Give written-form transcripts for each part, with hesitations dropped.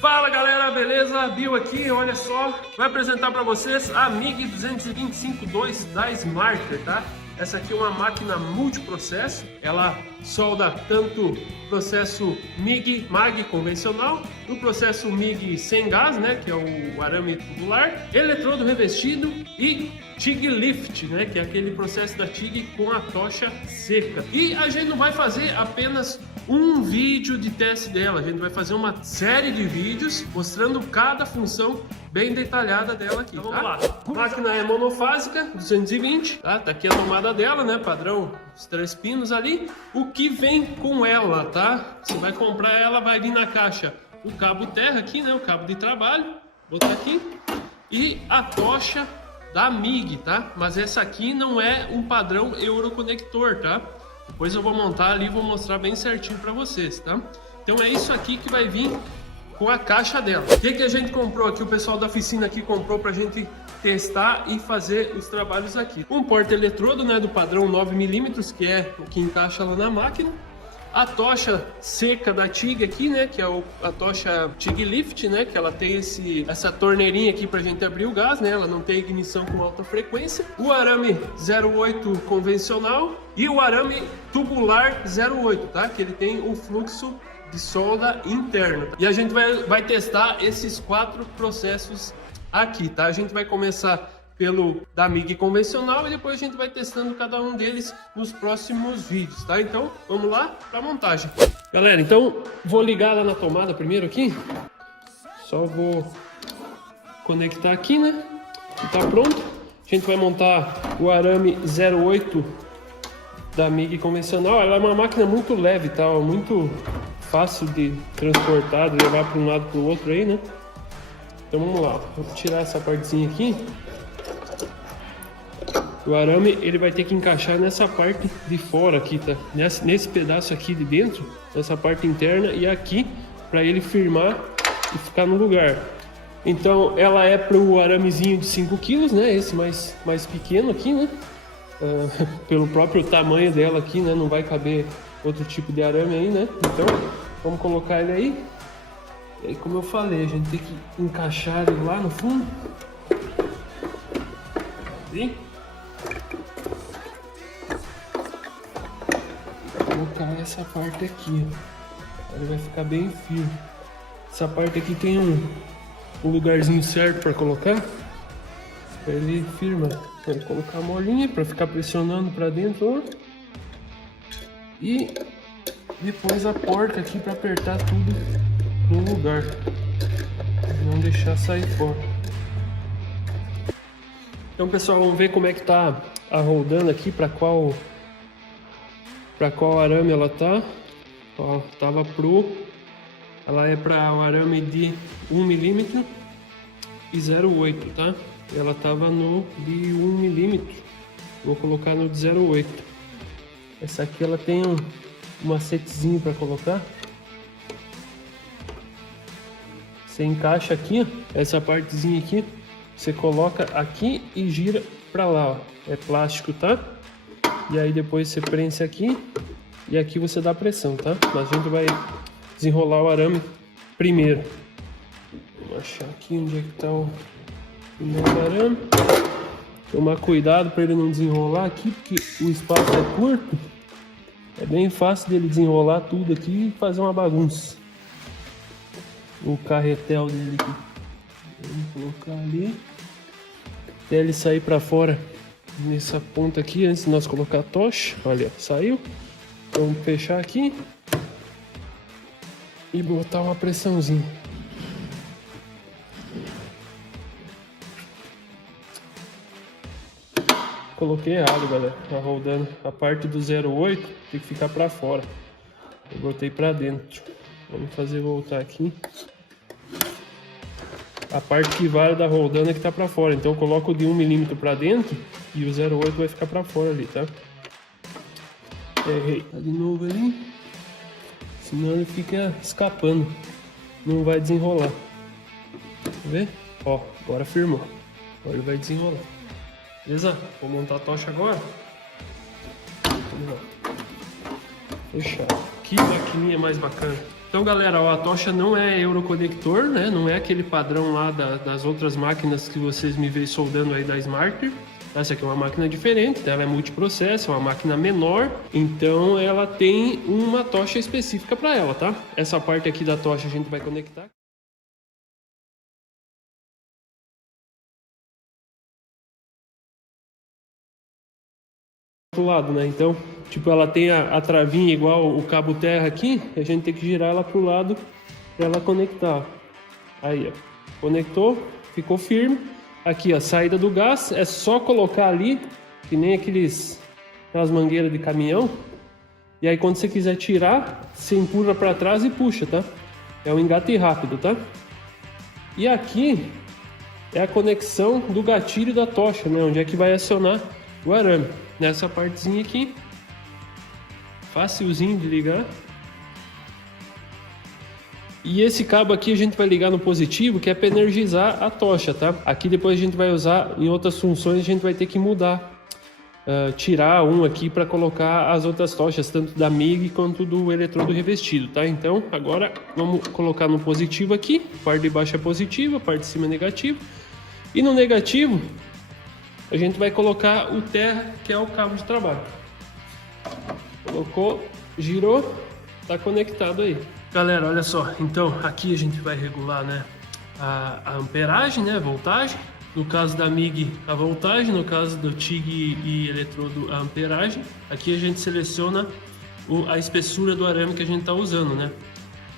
Fala galera, beleza? Bill aqui, olha só, vai apresentar para vocês a MIG 225-2 da Smarter, tá? Essa aqui é uma máquina multiprocesso, ela solda tanto processo MIG MAG convencional, o processo MIG sem gás, né, que é o arame tubular, eletrodo revestido e TIG lift, né, que é aquele processo da TIG com a tocha seca. E a gente não vai fazer apenas um vídeo de teste dela, a gente vai fazer uma série de vídeos mostrando cada função bem detalhada dela aqui, então, tá? Vamos lá. A máquina é monofásica, 220, tá? Tá aqui a tomada dela, né, padrão, os 3 pinos ali. O que vem com ela, tá? Você vai comprar ela, vai vir na caixa o cabo terra aqui, né, o cabo de trabalho, botar aqui, e a tocha da MIG, tá? Mas essa aqui não é um padrão Euroconector, tá? Depois eu vou montar ali e vou mostrar bem certinho para vocês, tá? Então é isso aqui que vai vir com a caixa dela. O que a gente comprou aqui? O pessoal da oficina aqui comprou pra gente testar e fazer os trabalhos aqui. Um porta-eletrodo, né, do padrão 9mm, que é o que encaixa lá na máquina. A tocha seca da TIG aqui, né, que é a tocha TIG Lift, né, que ela tem essa torneirinha aqui pra gente abrir o gás, né, ela não tem ignição com alta frequência. O arame 08 convencional e o arame tubular 08, tá, que ele tem um fluxo de solda interno. E a gente vai testar esses 4 processos aqui, tá? A gente vai começar pelo da MIG convencional e depois a gente vai testando cada um deles nos próximos vídeos, tá? Então, vamos lá para a montagem. Galera, então vou ligar lá na tomada primeiro aqui. Só vou conectar aqui, né? E tá pronto. A gente vai montar o arame 08 da MIG convencional. Ela é uma máquina muito leve, tá? Muito fácil de transportar, de levar para um lado para o outro aí, né? Então vamos lá, vou tirar essa partezinha aqui. O arame ele vai ter que encaixar nessa parte de fora aqui, tá? Nesse pedaço aqui de dentro, nessa parte interna e aqui para ele firmar e ficar no lugar. Então ela é para o aramezinho de 5 kg, né? Esse mais pequeno aqui, né? Pelo próprio tamanho dela aqui, né? Não vai caber outro tipo de arame aí, né? Então vamos colocar ele aí. E aí, como eu falei, a gente tem que encaixar ele lá no fundo. E colocar essa parte aqui, ó. Ele vai ficar bem firme. Essa parte aqui tem um lugarzinho certo para colocar, para ele firmar. Vou colocar a molinha para ficar pressionando para dentro, ó. E depois a porca aqui para apertar tudo no lugar, não deixar sair fora. Então pessoal, vamos ver como é que tá a roldana aqui, para qual arame ela tá. Ó, tava pro, ela é para o arame de 1mm e 0,8, tá? Ela tava no de 1mm, vou colocar no de 0,8. Essa aqui ela tem um macetezinho para colocar. Você encaixa aqui, ó, essa partezinha aqui, você coloca aqui e gira para lá, ó. É plástico, tá? E aí depois você prensa aqui e aqui você dá pressão, tá? Mas a gente vai desenrolar o arame primeiro. Vou achar aqui onde é que tá o primeiro arame. Tomar cuidado para ele não desenrolar aqui, porque o espaço é curto. É bem fácil dele desenrolar tudo aqui e fazer uma bagunça. O carretel dele aqui. Vamos colocar ali. Até ele sair para fora nessa ponta aqui, antes de nós colocar a tocha. Olha, saiu. Vamos fechar aqui e botar uma pressãozinha. Coloquei errado, galera. Tá rodando a parte do 08, tem que ficar para fora. Eu botei para dentro. Vamos fazer voltar aqui. A parte que vale da roldana é que tá para fora. Então eu coloco de 1mm para dentro e o 08 vai ficar para fora ali, tá? Errei. Tá de novo ali. Senão ele fica escapando. Não vai desenrolar. Tá vendo? Ó, agora firmou. Agora ele vai desenrolar. Beleza? Vou montar a tocha agora. Vamos lá. Fechado. Que maquininha mais bacana. Então, galera, ó, a tocha não é euroconector, né? Não é aquele padrão lá das outras máquinas que vocês me veem soldando aí da Smarter. Essa aqui é uma máquina diferente, ela é multiprocesso, é uma máquina menor, então ela tem uma tocha específica para ela, tá? Essa parte aqui da tocha a gente vai conectar. Do lado, né? Então, tipo, ela tem a travinha igual o cabo terra aqui, a gente tem que girar ela pro lado para ela conectar. Aí, ó, conectou, ficou firme. Aqui, a saída do gás é só colocar ali, que nem aquelas mangueiras de caminhão. E aí, quando você quiser tirar, você empurra para trás e puxa, tá? É um engate rápido, tá? E aqui é a conexão do gatilho da tocha, né? Onde é que vai acionar o arame. Nessa partezinha aqui, facilzinho de ligar. E esse cabo aqui a gente vai ligar no positivo, que é para energizar a tocha, tá? Aqui depois a gente vai usar em outras funções, a gente vai ter que mudar, tirar um aqui para colocar as outras tochas, tanto da MIG quanto do eletrodo revestido, tá? Então agora vamos colocar no positivo aqui, a parte de baixo é positiva, a parte de cima é negativa. E no negativo a gente vai colocar o terra, que é o cabo de trabalho. Colocou, girou, tá conectado aí. Galera, olha só, então aqui a gente vai regular, né, a amperagem, né, a voltagem. No caso da MIG, a voltagem. No caso do TIG e eletrodo, a amperagem. Aqui a gente seleciona a espessura do arame que a gente está usando, né,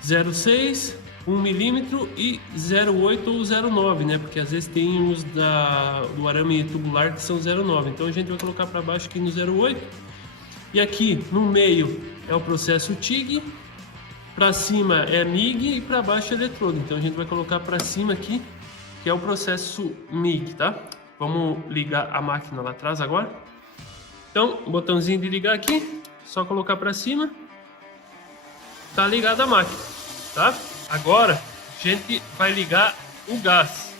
0,6, 1 milímetro e 0,8 ou 0,9, né? Porque às vezes tem os do arame tubular que são 0,9. Então a gente vai colocar para baixo aqui no 0,8. E aqui no meio é o processo TIG, para cima é MIG e para baixo é eletrodo. Então a gente vai colocar para cima aqui, que é o processo MIG, tá? Vamos ligar a máquina lá atrás agora. Então, botãozinho de ligar aqui, só colocar para cima. Tá ligada a máquina, tá? Agora a gente vai ligar o gás.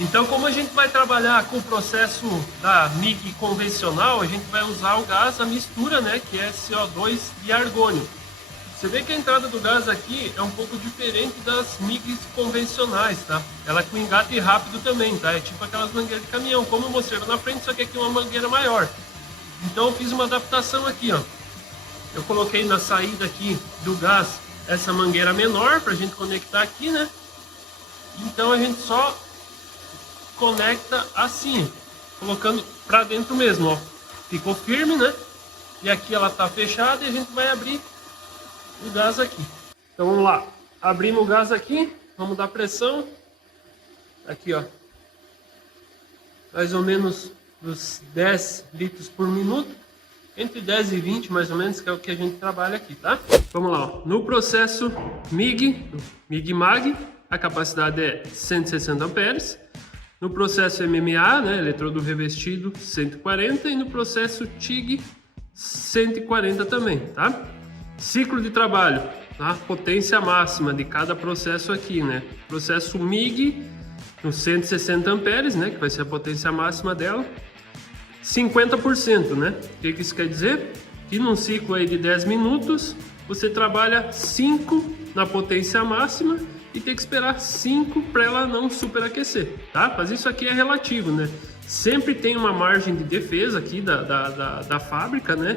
Então, como a gente vai trabalhar com o processo da MIG convencional, a gente vai usar o gás, a mistura, né, que é CO2 e argônio. Você vê que a entrada do gás aqui é um pouco diferente das MIGs convencionais, tá? Ela é com engate rápido também, tá? É tipo aquelas mangueiras de caminhão, como eu mostrei lá na frente, só que aqui é uma mangueira maior. Então eu fiz uma adaptação aqui, ó. Eu coloquei na saída aqui do gás essa mangueira menor para a gente conectar aqui, né? Então a gente só conecta assim, colocando para dentro mesmo, ó. Ficou firme, né? E aqui ela tá fechada e a gente vai abrir o gás aqui. Então vamos lá, abrimos o gás aqui, vamos dar pressão. Aqui, ó, mais ou menos uns 10 litros por minuto. Entre 10 e 20 mais ou menos, que é o que a gente trabalha aqui, tá? Vamos lá, ó. No processo MIG, MIG-MAG, a capacidade é 160 amperes. No processo MMA, né, eletrodo revestido, 140. E no processo TIG, 140 também, tá? Ciclo de trabalho, tá? Potência máxima de cada processo aqui, né? Processo MIG, no 160 amperes, né, que vai ser a potência máxima dela. 50%, né? O que isso quer dizer? Que num ciclo aí de 10 minutos, você trabalha 5 na potência máxima e tem que esperar 5 para ela não superaquecer, tá? Mas isso aqui é relativo, né? Sempre tem uma margem de defesa aqui da fábrica, né?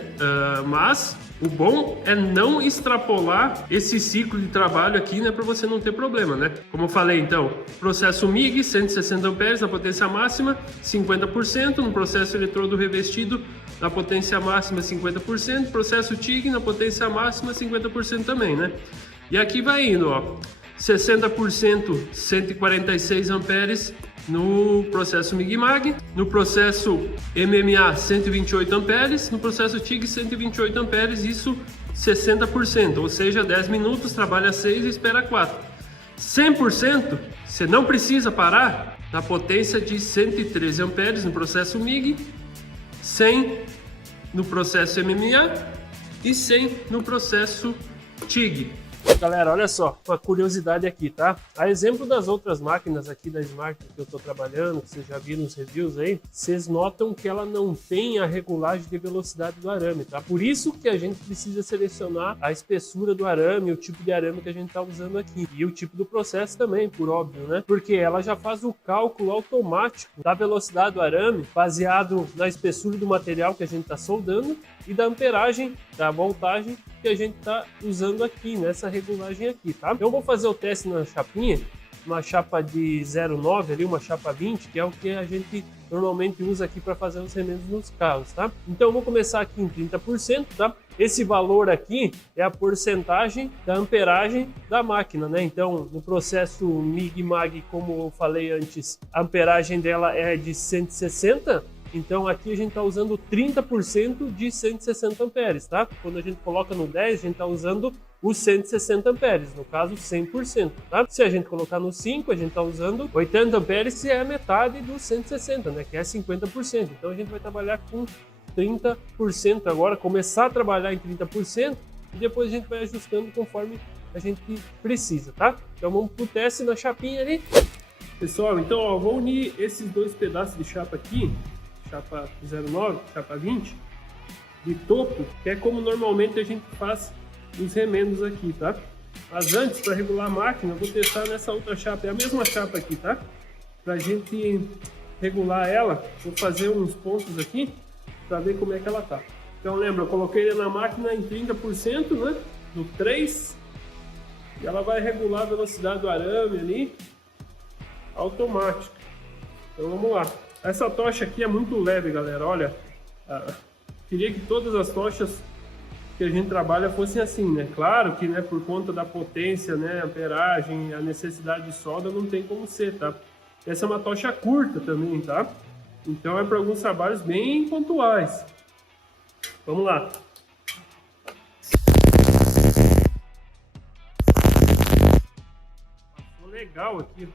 Mas o bom é não extrapolar esse ciclo de trabalho aqui, né? Para você não ter problema, né? Como eu falei, então, processo MIG, 160 amperes na potência máxima, 50%. No processo eletrodo revestido, na potência máxima, 50%. Processo TIG, na potência máxima, 50% também, né? E aqui vai indo, ó. 60%, 146 amperes no processo MIG-MAG, no processo MMA 128 amperes, no processo TIG 128 amperes, isso 60%, ou seja, 10 minutos, trabalha 6 e espera 4. 100%, você não precisa parar na potência de 113 amperes no processo MIG, 100 no processo MMA e 100 no processo TIG. Galera, olha só, uma curiosidade aqui, tá? A exemplo das outras máquinas aqui da Smart que eu tô trabalhando, que vocês já viram nos reviews aí, vocês notam que ela não tem a regulagem de velocidade do arame, tá? Por isso que a gente precisa selecionar a espessura do arame, o tipo de arame que a gente tá usando aqui. E o tipo do processo também, por óbvio, né? Porque ela já faz o cálculo automático da velocidade do arame, baseado na espessura do material que a gente tá soldando e da amperagem, da voltagem que a gente está usando aqui, nessa regulagem aqui, tá? Então eu vou fazer o teste na chapinha, uma chapa de 0,9 ali, uma chapa 20, que é o que a gente normalmente usa aqui para fazer os remendos nos carros, tá? Então eu vou começar aqui em 30%, tá? Esse valor aqui é a porcentagem da amperagem da máquina, né? Então, no processo MIG-MAG, como eu falei antes, a amperagem dela é de 160. Então aqui a gente está usando 30% de 160 amperes, tá? Quando a gente coloca no 10, a gente está usando os 160 amperes, no caso 100%, tá? Se a gente colocar no 5, a gente está usando 80 amperes, que é a metade dos 160, né? Que é 50%. Então a gente vai trabalhar com 30% agora, começar a trabalhar em 30% e depois a gente vai ajustando conforme a gente precisa, tá? Então vamos pro teste na chapinha ali. Pessoal, então ó, vou unir esses dois pedaços de chapa aqui, chapa 09, chapa 20, de topo, que é como normalmente a gente faz os remendos aqui, tá? Mas antes, para regular a máquina, eu vou testar nessa outra chapa, é a mesma chapa aqui, tá? Pra gente regular ela, vou fazer uns pontos aqui, para ver como é que ela tá. Então lembra, eu coloquei na máquina em 30%, né? No 3, e ela vai regular a velocidade do arame ali, automático. Então vamos lá. Essa tocha aqui é muito leve, galera, olha, queria que todas as tochas que a gente trabalha fossem assim, né? Claro que, né, por conta da potência, né, amperagem, a necessidade de solda, não tem como ser, tá? Essa é uma tocha curta também, tá? Então é para alguns trabalhos bem pontuais. Vamos lá. Passou legal aqui.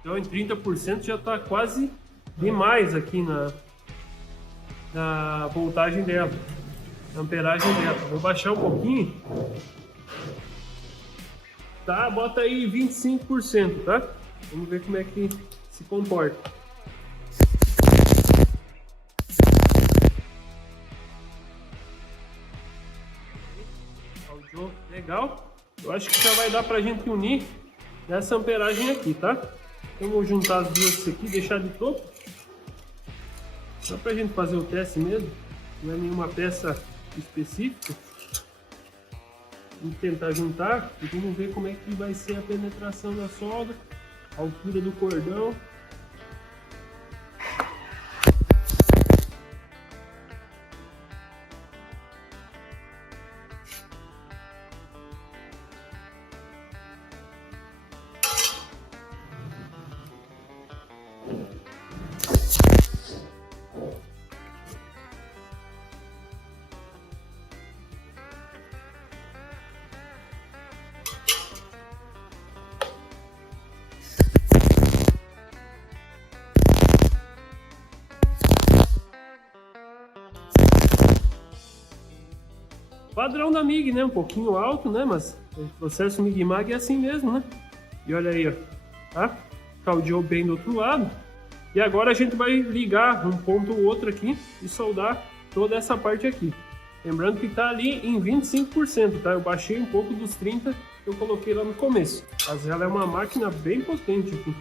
Então em 30% já está quase demais aqui na voltagem dela, na amperagem dela. Vou baixar um pouquinho, tá? Bota aí 25%, tá? Vamos ver como é que se comporta. Áudio legal. Eu acho que já vai dar pra gente unir nessa amperagem aqui, tá? Então vou juntar as duas aqui, deixar de topo. Só pra gente fazer o teste mesmo. Não é nenhuma peça específica. Vamos tentar juntar e vamos ver como é que vai ser a penetração da solda, a altura do cordão. Padrão da MIG, né? Um pouquinho alto, né? Mas o processo MIG-MAG é assim mesmo, né? E olha aí, ó. Tá? Caldeou bem do outro lado. E agora a gente vai ligar um ponto ou outro aqui e soldar toda essa parte aqui. Lembrando que tá ali em 25%, tá? Eu baixei um pouco dos 30% que eu coloquei lá no começo. Mas ela é uma máquina bem potente aqui.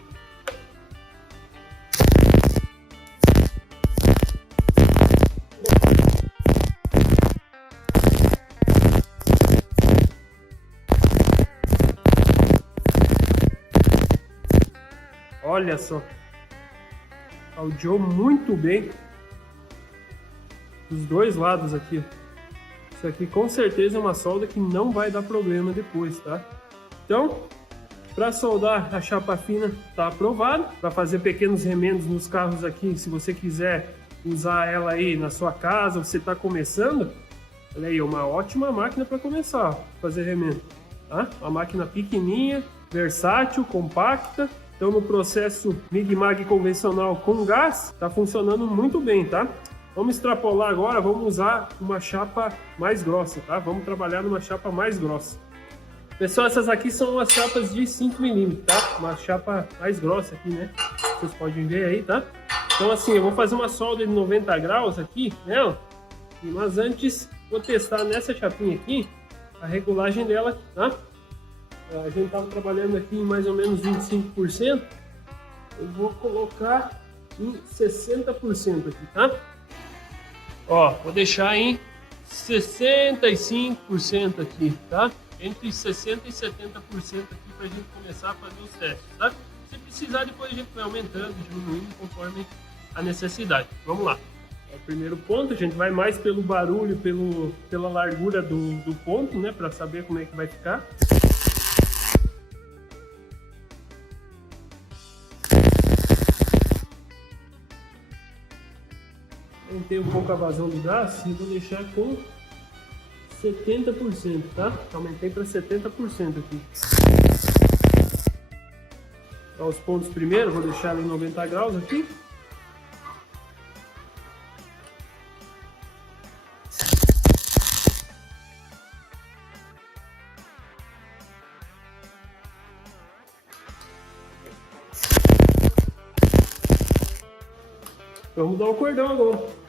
Olha só, caldeou muito bem dos dois lados aqui. Isso aqui com certeza é uma solda que não vai dar problema depois, tá? Então, para soldar a chapa fina tá aprovado. Para fazer pequenos remendos nos carros aqui, se você quiser usar ela aí na sua casa, você está começando, olha aí, uma ótima máquina para começar a fazer remendo, tá? Uma máquina pequenininha, versátil, compacta. Então no processo MIG-MAG convencional com gás, está funcionando muito bem, tá? Vamos extrapolar agora, vamos usar uma chapa mais grossa, tá? Vamos trabalhar numa chapa mais grossa. Pessoal, essas aqui são as chapas de 5mm, tá? Uma chapa mais grossa aqui, né? Vocês podem ver aí, tá? Então assim, eu vou fazer uma solda de 90 graus aqui, né? Mas antes, vou testar nessa chapinha aqui a regulagem dela, tá? A gente tava trabalhando aqui em mais ou menos 25%. Eu vou colocar em 60% aqui, tá? Ó, vou deixar em 65% aqui, tá? Entre 60% e 70% aqui pra gente começar a fazer os testes, tá? Se precisar, depois a gente vai aumentando, diminuindo conforme a necessidade. Vamos lá. É o primeiro ponto, a gente vai mais pelo barulho, pela largura do ponto, né? Pra saber como é que vai ficar. Aumentei um pouco a vazão do gás e vou deixar com 70%, tá? Aumentei para 70% aqui. Para os pontos primeiro, vou deixar em 90 graus aqui. Vamos dar o cordão agora.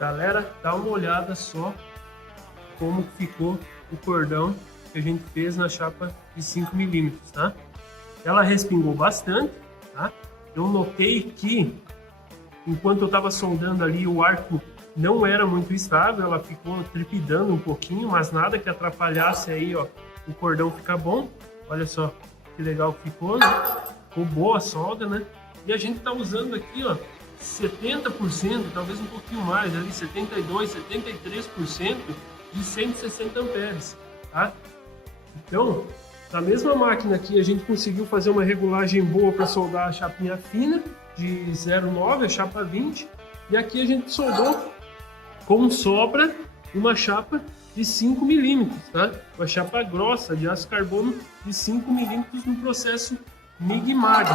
Galera, dá uma olhada só como ficou o cordão que a gente fez na chapa de 5mm, tá? Ela respingou bastante, tá? Eu notei que enquanto eu estava soldando ali o arco não era muito estável, ela ficou trepidando um pouquinho, mas nada que atrapalhasse aí, ó, o cordão ficar bom. Olha só que legal que ficou, né? Ficou boa a solda, né? E a gente tá usando aqui, ó, 70%, talvez um pouquinho mais, ali 72%, 73% de 160 amperes, tá? Então, na mesma máquina aqui, a gente conseguiu fazer uma regulagem boa para soldar a chapinha fina de 0,9, a chapa 20, e aqui a gente soldou com sobra uma chapa de 5mm, tá? Uma chapa grossa de aço carbono de 5mm no processo MIG-MAG.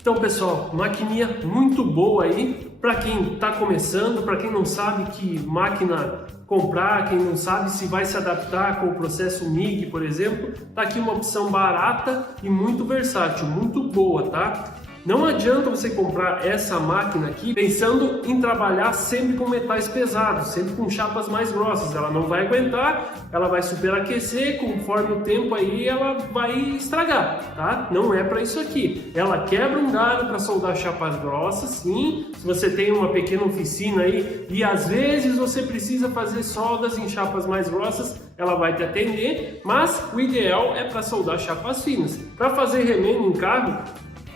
Então, pessoal, maquininha muito boa aí para quem está começando, para quem não sabe que máquina comprar, quem não sabe se vai se adaptar com o processo MIG, por exemplo. Tá aqui uma opção barata e muito versátil, muito boa, tá? Não adianta você comprar essa máquina aqui pensando em trabalhar sempre com metais pesados, sempre com chapas mais grossas. Ela não vai aguentar, ela vai superaquecer, conforme o tempo aí ela vai estragar, tá? Não é para isso aqui. Ela quebra um galho para soldar chapas grossas, sim. Se você tem uma pequena oficina aí e às vezes você precisa fazer soldas em chapas mais grossas, ela vai te atender, mas o ideal é para soldar chapas finas. Para fazer remendo em carro,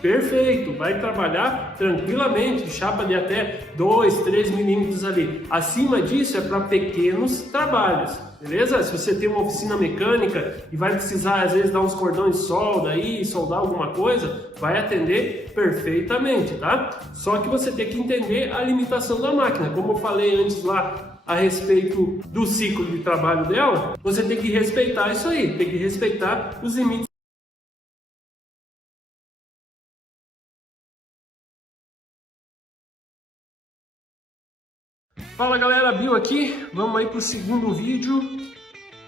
perfeito, vai trabalhar tranquilamente, chapa de até 2, 3 milímetros ali. Acima disso é para pequenos trabalhos, beleza? Se você tem uma oficina mecânica e vai precisar às vezes dar uns cordões de solda aí, soldar alguma coisa, vai atender perfeitamente, tá? Só que você tem que entender a limitação da máquina. Como eu falei antes lá a respeito do ciclo de trabalho dela, você tem que respeitar isso aí, tem que respeitar os limites. Fala galera, Bill aqui, vamos aí para o segundo vídeo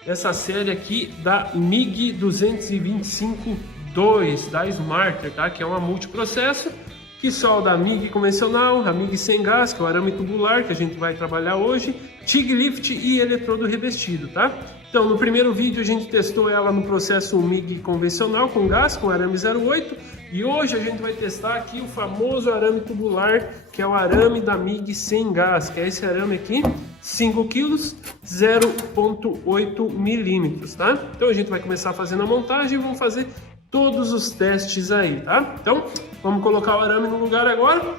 dessa série aqui da MIG 225-2 da Smarter, tá? Que é uma multiprocesso que solda a MIG convencional, a MIG sem gás, que é o arame tubular que a gente vai trabalhar hoje, TIG lift e eletrodo revestido, tá? Então no primeiro vídeo a gente testou ela no processo MIG convencional com gás, com arame 08, e hoje a gente vai testar aqui o famoso arame tubular, que é o arame da MIG sem gás, que é esse arame aqui, 5 kg, 0,8 milímetros, tá? Então a gente vai começar fazendo a montagem e vamos fazer todos os testes aí, tá? Então vamos colocar o arame no lugar agora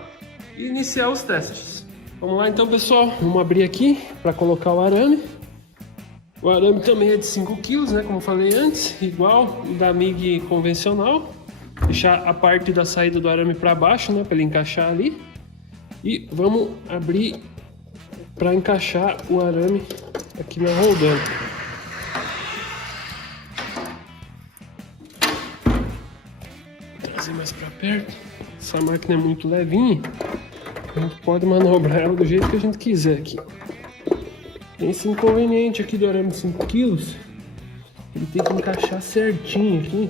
e iniciar os testes. Vamos lá então, pessoal, vamos abrir aqui para colocar o arame. O arame também é de 5 kg, né? Como eu falei antes, igual o da MIG convencional. Deixar a parte da saída do arame para baixo, né? Para ele encaixar ali. E vamos abrir para encaixar o arame aqui na roldana. Vou trazer mais para perto. Essa máquina é muito levinha. A gente pode manobrar ela do jeito que a gente quiser aqui. Tem esse inconveniente aqui do arame de 5 kg. Ele tem que encaixar certinho aqui.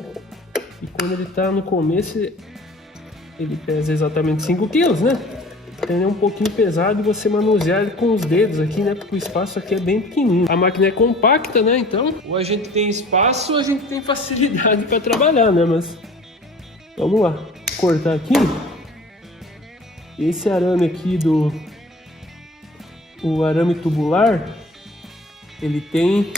E quando ele está no começo, ele pesa exatamente 5 kg, né? Então ele é um pouquinho pesado e você manusear ele com os dedos aqui, né? Porque o espaço aqui é bem pequenininho. A máquina é compacta, né? Então, ou a gente tem espaço ou a gente tem facilidade para trabalhar, né? Mas vamos lá. Cortar aqui. Esse arame aqui o arame tubular, ele tem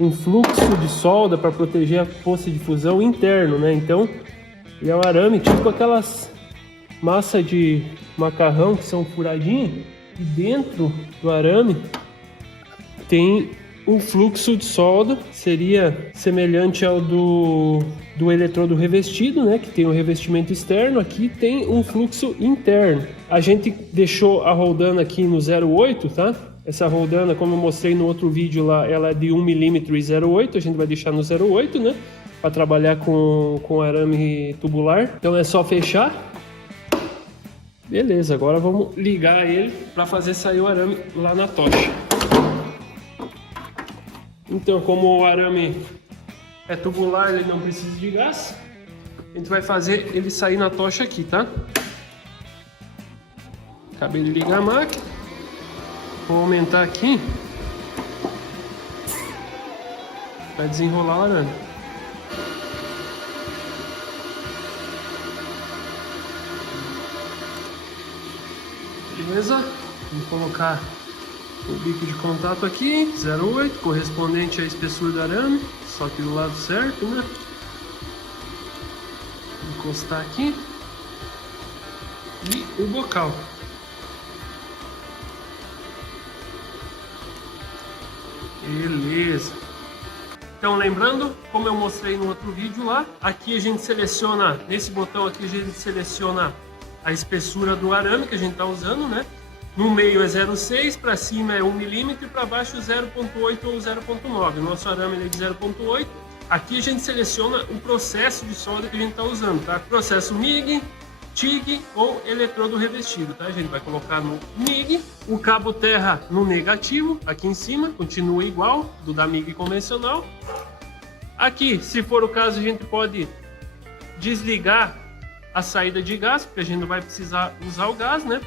um fluxo de solda para proteger a poça de fusão interno, né? Então, ele é um arame tipo aquelas massa de macarrão que são furadinhas, e dentro do arame tem um fluxo de solda, seria semelhante ao do eletrodo revestido, né? Que tem um revestimento externo, aqui tem um fluxo interno. A gente deixou a roldana aqui no 0,8, tá? Essa roldana, como eu mostrei no outro vídeo lá, ela é de 1 mm e 0,8, a gente vai deixar no 0,8, né? Para trabalhar com arame tubular. Então é só fechar. Beleza, agora vamos ligar ele para fazer sair o arame lá na tocha. Então, como o arame é tubular, ele não precisa de gás, a gente vai fazer ele sair na tocha aqui, tá? Acabei de ligar a máquina. Vou aumentar aqui para desenrolar o arame. Beleza? Vou colocar o bico de contato aqui, 0,8, correspondente à espessura do arame, só que do lado certo, né? Vou encostar aqui. E o bocal. Beleza. Então, lembrando, como eu mostrei no outro vídeo lá, aqui a gente seleciona, nesse botão aqui a gente seleciona a espessura do arame que a gente está usando, né? No meio é 0,6, para cima é 1 mm e para baixo 0,8 ou 0,9. O nosso arame é de 0,8. Aqui a gente seleciona o processo de solda que a gente está usando, tá? Processo MIG, TIG ou eletrodo revestido, tá? A gente vai colocar no MIG, o cabo terra no negativo, aqui em cima, continua igual do da MIG convencional. Aqui, se for o caso, a gente pode desligar a saída de gás, porque a gente não vai precisar usar o gás, né?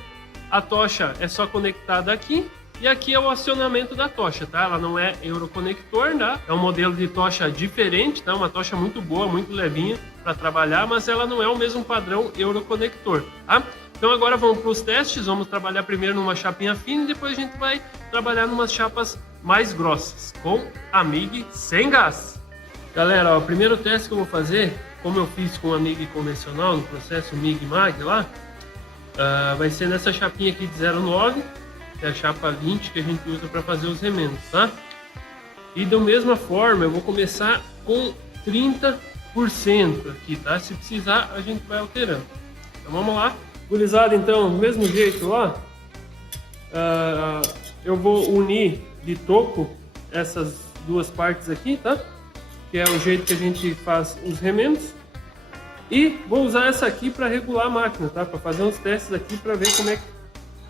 A tocha é só conectada aqui. E aqui é o acionamento da tocha, tá? Ela não é Euroconector, tá? É um modelo de tocha diferente, tá? Uma tocha muito boa, muito levinha para trabalhar, mas ela não é o mesmo padrão Euroconector, tá? Então agora vamos para os testes. Vamos trabalhar primeiro numa chapinha fina e depois a gente vai trabalhar numas chapas mais grossas, com a MIG sem gás. Galera, ó, o primeiro teste que eu vou fazer, como eu fiz com a MIG convencional, no processo MIG-MAG lá, vai ser nessa chapinha aqui de 0,9, que é a chapa 20 que a gente usa para fazer os remendos, tá? E da mesma forma, eu vou começar com 30% aqui, tá? Se precisar, a gente vai alterando. Então vamos lá. Gurizada, então, do mesmo jeito lá, eu vou unir de toco essas duas partes aqui, tá? Que é o jeito que a gente faz os remendos. E vou usar essa aqui para regular a máquina, tá? Para fazer uns testes aqui para ver como é que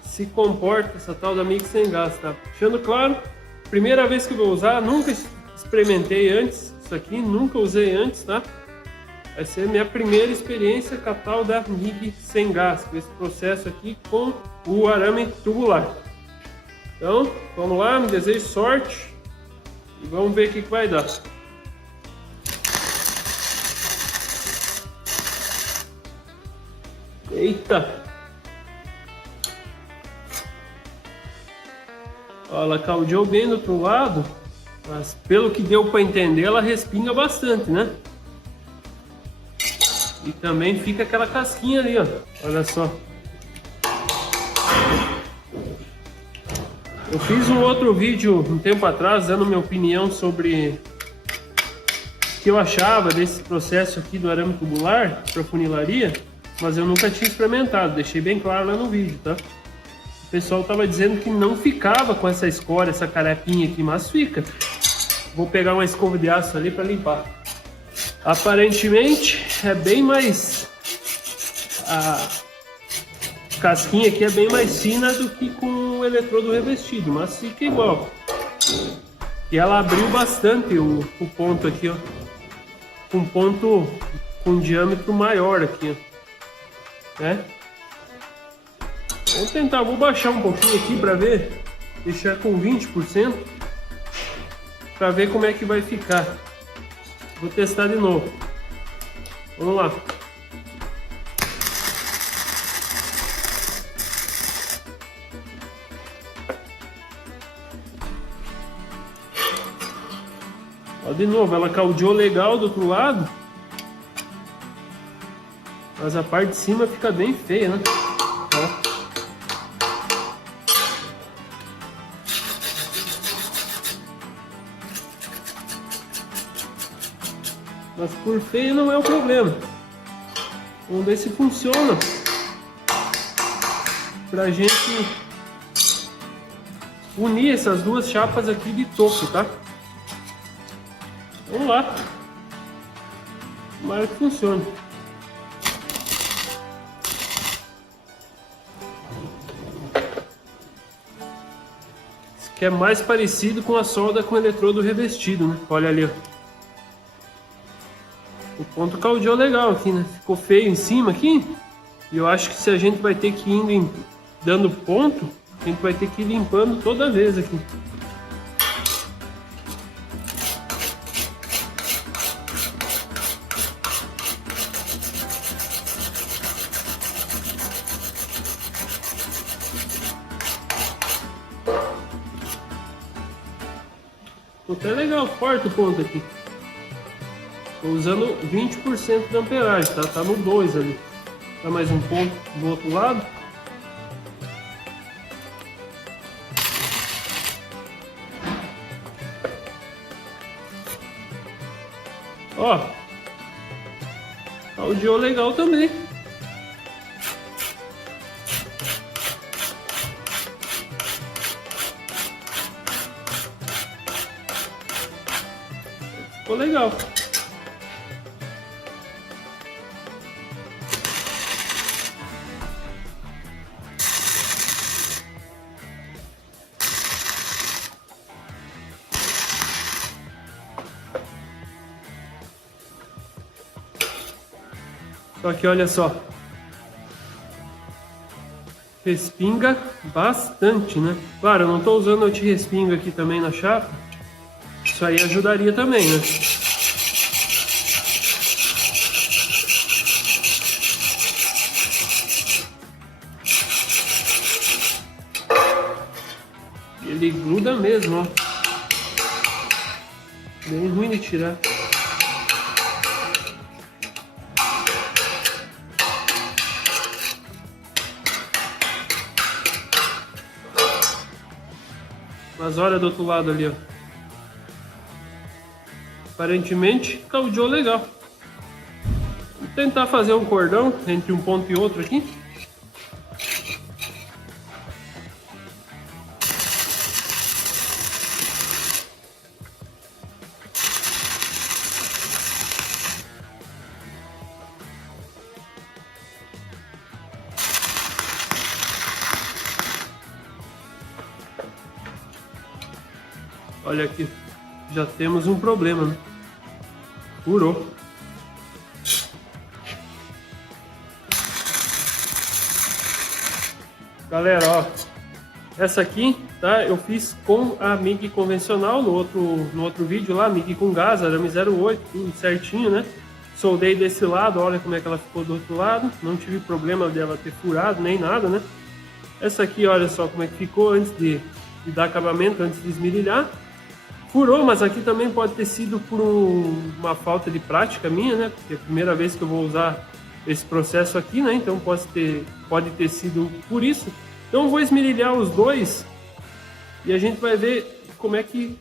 se comporta essa tal da MIG sem gás, tá? Deixando claro, primeira vez que eu vou usar, nunca experimentei antes isso aqui, nunca usei antes, tá? Vai ser minha primeira experiência com a tal da MIG sem gás, com esse processo aqui com o arame tubular. Então, vamos lá, me desejo sorte e vamos ver o que vai dar. Eita! Ela caldeou bem do outro lado, mas pelo que deu para entender, ela respinga bastante, né? E também fica aquela casquinha ali, ó. Olha só. Eu fiz um outro vídeo um tempo atrás dando minha opinião sobre o que eu achava desse processo aqui do arame tubular para funilaria, mas eu nunca tinha experimentado, deixei bem claro lá no vídeo, tá? O pessoal tava dizendo que não ficava com essa escória, essa carapinha aqui, mas fica. Vou pegar uma escova de aço ali para limpar. Aparentemente é bem mais... A casquinha aqui é bem mais fina do que com o eletrodo revestido, mas fica igual. E ela abriu bastante o ponto aqui, ó. Um ponto com diâmetro maior aqui, ó. Né? Vou tentar, vou baixar um pouquinho aqui para ver, deixar com 20%, para ver como é que vai ficar. Vou testar de novo. Vamos lá. Ó, de novo, ela caldeou legal do outro lado, mas a parte de cima fica bem feia, né? Ó. Mas por feio não é o problema. Vamos ver se funciona pra gente unir essas duas chapas aqui de topo, tá? Vamos lá. Tomara que funcione. Isso aqui é mais parecido com a solda com eletrodo revestido, né? Olha ali, ó. O ponto caldeou legal aqui, né? Ficou feio em cima aqui. E eu acho que se a gente vai ter que ir dando ponto, a gente vai ter que ir limpando toda vez aqui. Até legal, forte o ponto aqui. Estou usando 20% de amperagem, tá? Tá no 2 ali. Tá mais um ponto do outro lado. Ó. Caldeou legal também. Ficou legal. Só que olha só, respinga bastante, né? Claro, eu não estou usando anti-respingo aqui também na chapa. Isso aí ajudaria também, né? Ele gruda mesmo, ó. Bem ruim de tirar. Mas olha do outro lado ali, ó. Aparentemente caldeou legal. Vou tentar fazer um cordão entre um ponto e outro aqui. Olha aqui, já temos um problema, né? Furou. Galera, ó, essa aqui, tá? Eu fiz com a MIG convencional no outro vídeo lá, MIG com gás, arame 08, tudo certinho, né? Soldei desse lado, olha como é que ela ficou do outro lado. Não tive problema dela ter furado nem nada, né? Essa aqui, olha só como é que ficou antes de dar acabamento, antes de esmerilhar. Furou, mas aqui também pode ter sido por uma falta de prática minha, né? Porque é a primeira vez que eu vou usar esse processo aqui, né? Então pode ter sido por isso. Então eu vou esmerilhar os dois e a gente vai ver como é que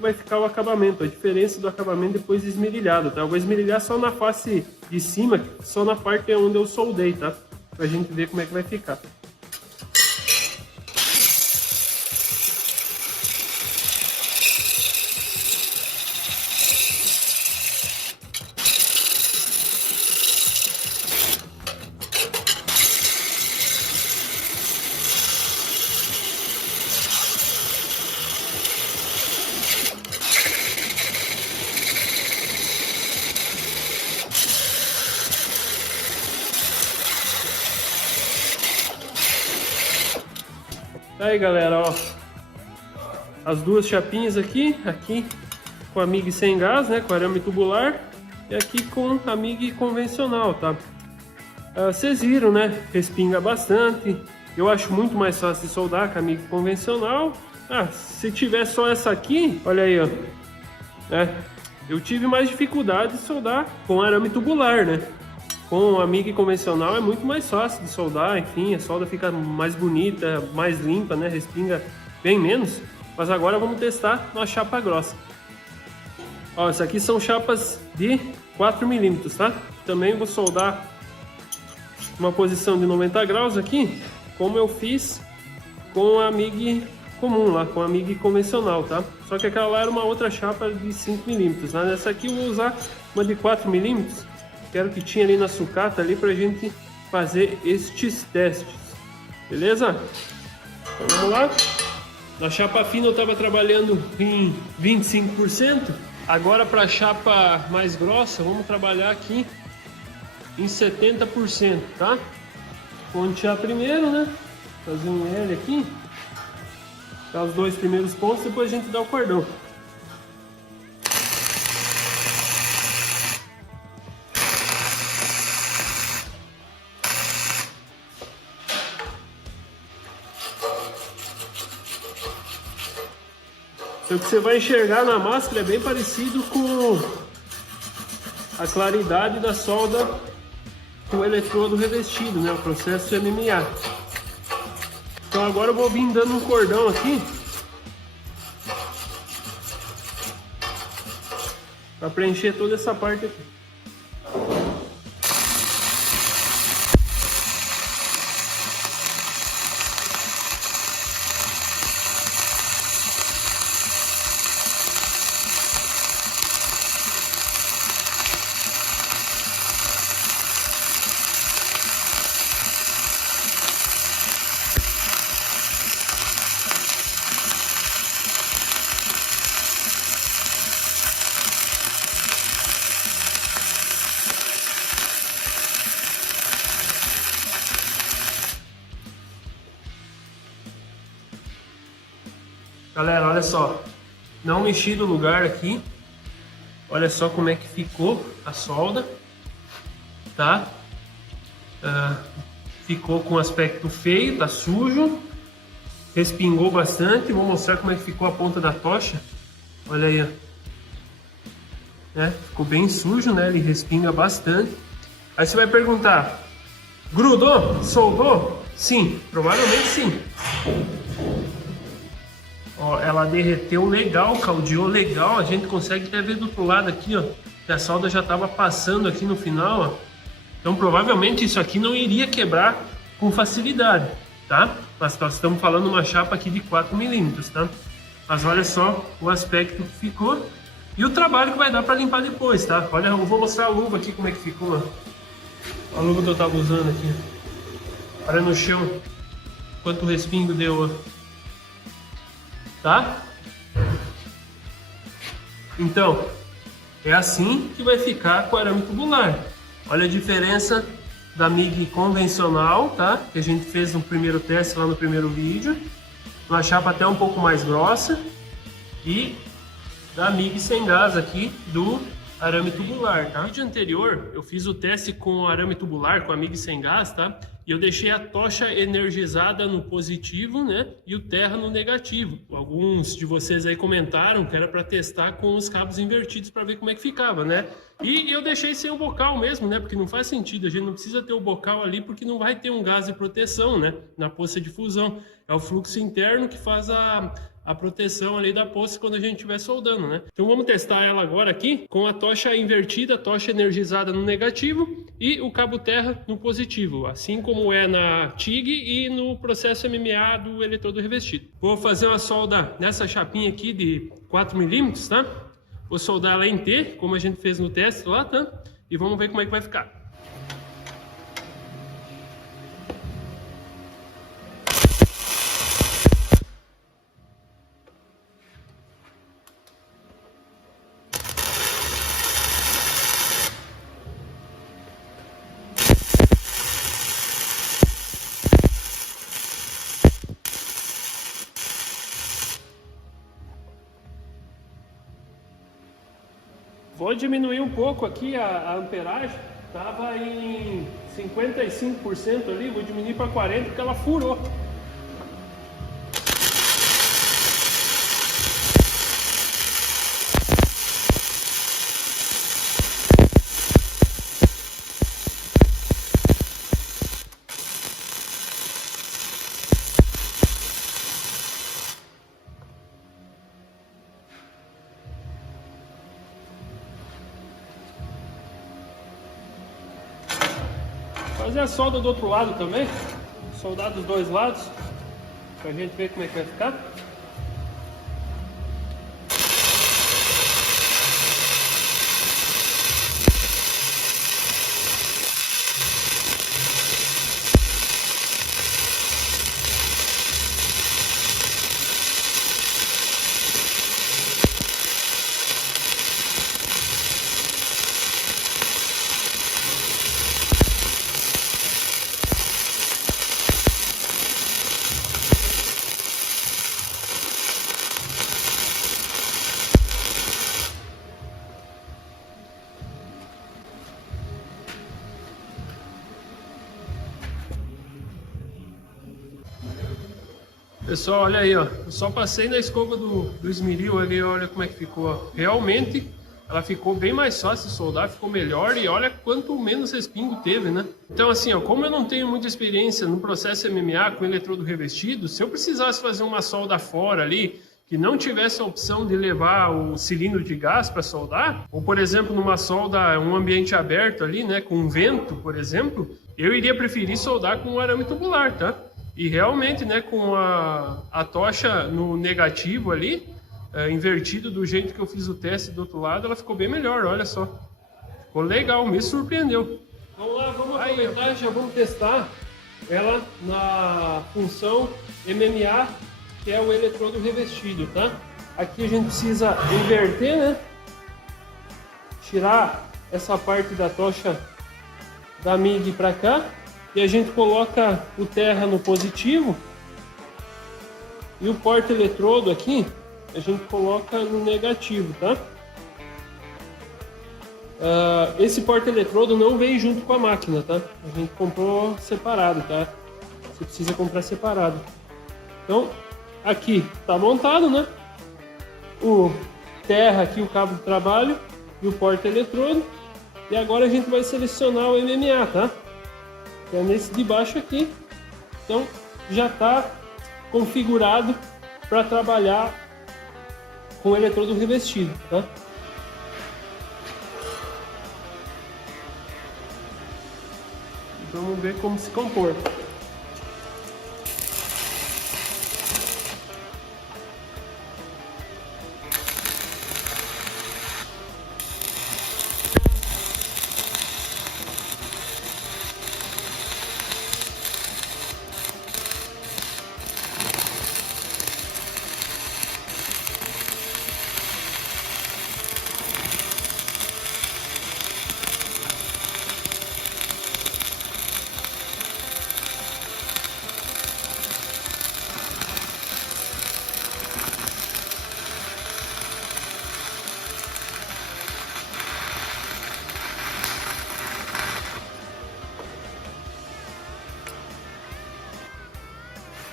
vai ficar o acabamento, a diferença do acabamento depois de esmerilhado, tá? Eu vou esmerilhar só na face de cima, só na parte onde eu soldei, tá? Pra gente ver como é que vai ficar. Aí galera, ó, as duas chapinhas aqui com a MIG sem gás, né, com arame tubular, e aqui com a MIG convencional, tá? Vocês viram, né, respinga bastante, eu acho muito mais fácil de soldar com a MIG convencional. Se tiver só essa aqui, olha aí, ó, eu tive mais dificuldade de soldar com arame tubular, né? Com a MIG convencional é muito mais fácil de soldar, enfim, a solda fica mais bonita, mais limpa, né? Respinga bem menos. Mas agora vamos testar na chapa grossa. Ó, essas aqui são chapas de 4 milímetros, tá? Também vou soldar uma posição de 90 graus aqui, como eu fiz com a MIG comum lá, com a MIG convencional, tá? Só que aquela lá era uma outra chapa de 5 milímetros, né? Nessa aqui eu vou usar uma de 4 milímetros. Quero que tinha ali na sucata ali pra gente fazer estes testes, beleza? Então vamos lá. Na chapa fina eu estava trabalhando em 25%. Agora para a chapa mais grossa vamos trabalhar aqui em 70%, tá? Pontear primeiro, né? Fazer um L aqui, dar os dois primeiros pontos, depois a gente dá o cordão. O que você vai enxergar na máscara é bem parecido com a claridade da solda com o eletrodo revestido, né? O processo de MMA. Então agora eu vou vir dando um cordão aqui para preencher toda essa parte aqui. Galera, olha só, não mexi no lugar aqui, olha só como é que ficou a solda, tá? Ficou com aspecto feio, tá sujo, respingou bastante. Vou mostrar como é que ficou a ponta da tocha, olha aí, ó. Ficou bem sujo, né? Ele respinga bastante. Aí você vai perguntar, grudou? Soldou? Sim, provavelmente sim. Ó, ela derreteu legal, caldeou legal. A gente consegue até ver do outro lado aqui, ó, que a solda já estava passando aqui no final, ó. Então provavelmente isso aqui não iria quebrar com facilidade, tá? Mas nós estamos falando uma chapa aqui de 4 milímetros, tá? Mas olha só o aspecto que ficou e o trabalho que vai dar para limpar depois, tá? Olha, eu vou mostrar a luva aqui como é que ficou, ó. A luva que eu tava usando aqui. Olha no chão quanto respingo deu, ó. Tá? Então, é assim que vai ficar com o arame tubular. Olha a diferença da MIG convencional, tá? Que a gente fez no primeiro teste lá no primeiro vídeo. Uma chapa até um pouco mais grossa. E da MIG sem gás aqui do arame tubular, tá? No vídeo anterior eu fiz o teste com o arame tubular, com a MIG sem gás, tá? E eu deixei a tocha energizada no positivo, né? E o terra no negativo. Alguns de vocês aí comentaram que era para testar com os cabos invertidos para ver como é que ficava, né? E eu deixei sem o bocal mesmo, né? Porque não faz sentido, a gente não precisa ter o bocal ali porque não vai ter um gás de proteção, né? Na poça de fusão. É o fluxo interno que faz a a proteção ali da poça quando a gente estiver soldando, né? Então vamos testar ela agora aqui com a tocha invertida, tocha energizada no negativo e o cabo terra no positivo, assim como é na TIG e no processo MMA do eletrodo revestido. Vou fazer uma solda nessa chapinha aqui de 4 mm, tá? Vou soldar ela em T, como a gente fez no teste lá, tá? E vamos ver como é que vai ficar. Vou diminuir um pouco aqui a amperagem, estava em 55% ali, vou diminuir para 40% porque ela furou. Fazer a solda do outro lado também, soldar dos dois lados, pra gente ver como é que vai ficar. Pessoal, olha aí, ó. Eu só passei na escova do esmeril ali, olha como é que ficou. Ó. Realmente, ela ficou bem mais fácil de soldar, ficou melhor e olha quanto menos respingo teve, né? Então assim, ó, como eu não tenho muita experiência no processo MMA com eletrodo revestido, se eu precisasse fazer uma solda fora ali, que não tivesse a opção de levar o cilindro de gás para soldar, ou por exemplo, numa solda, um ambiente aberto ali, né, com vento, por exemplo, eu iria preferir soldar com um arame tubular, tá? E realmente, né, com a tocha no negativo ali, invertido do jeito que eu fiz o teste do outro lado, ela ficou bem melhor, olha só. Ficou legal, me surpreendeu. Vamos lá, vamos aproveitar, já vamos testar ela na função MMA, que é o eletrodo revestido, tá? Aqui a gente precisa inverter, né? Tirar essa parte da tocha da MIG para cá. E a gente coloca o terra no positivo e o porta-eletrodo aqui a gente coloca no negativo, tá? Esse porta-eletrodo não vem junto com a máquina, tá? A gente comprou separado, tá? Você precisa comprar separado. Então, aqui tá montado, né? O terra aqui, o cabo de trabalho e o porta-eletrodo. E agora a gente vai selecionar o MMA, tá? Que é nesse de baixo aqui. Então já está configurado para trabalhar com o eletrodo revestido, tá? Vamos ver como se comporta.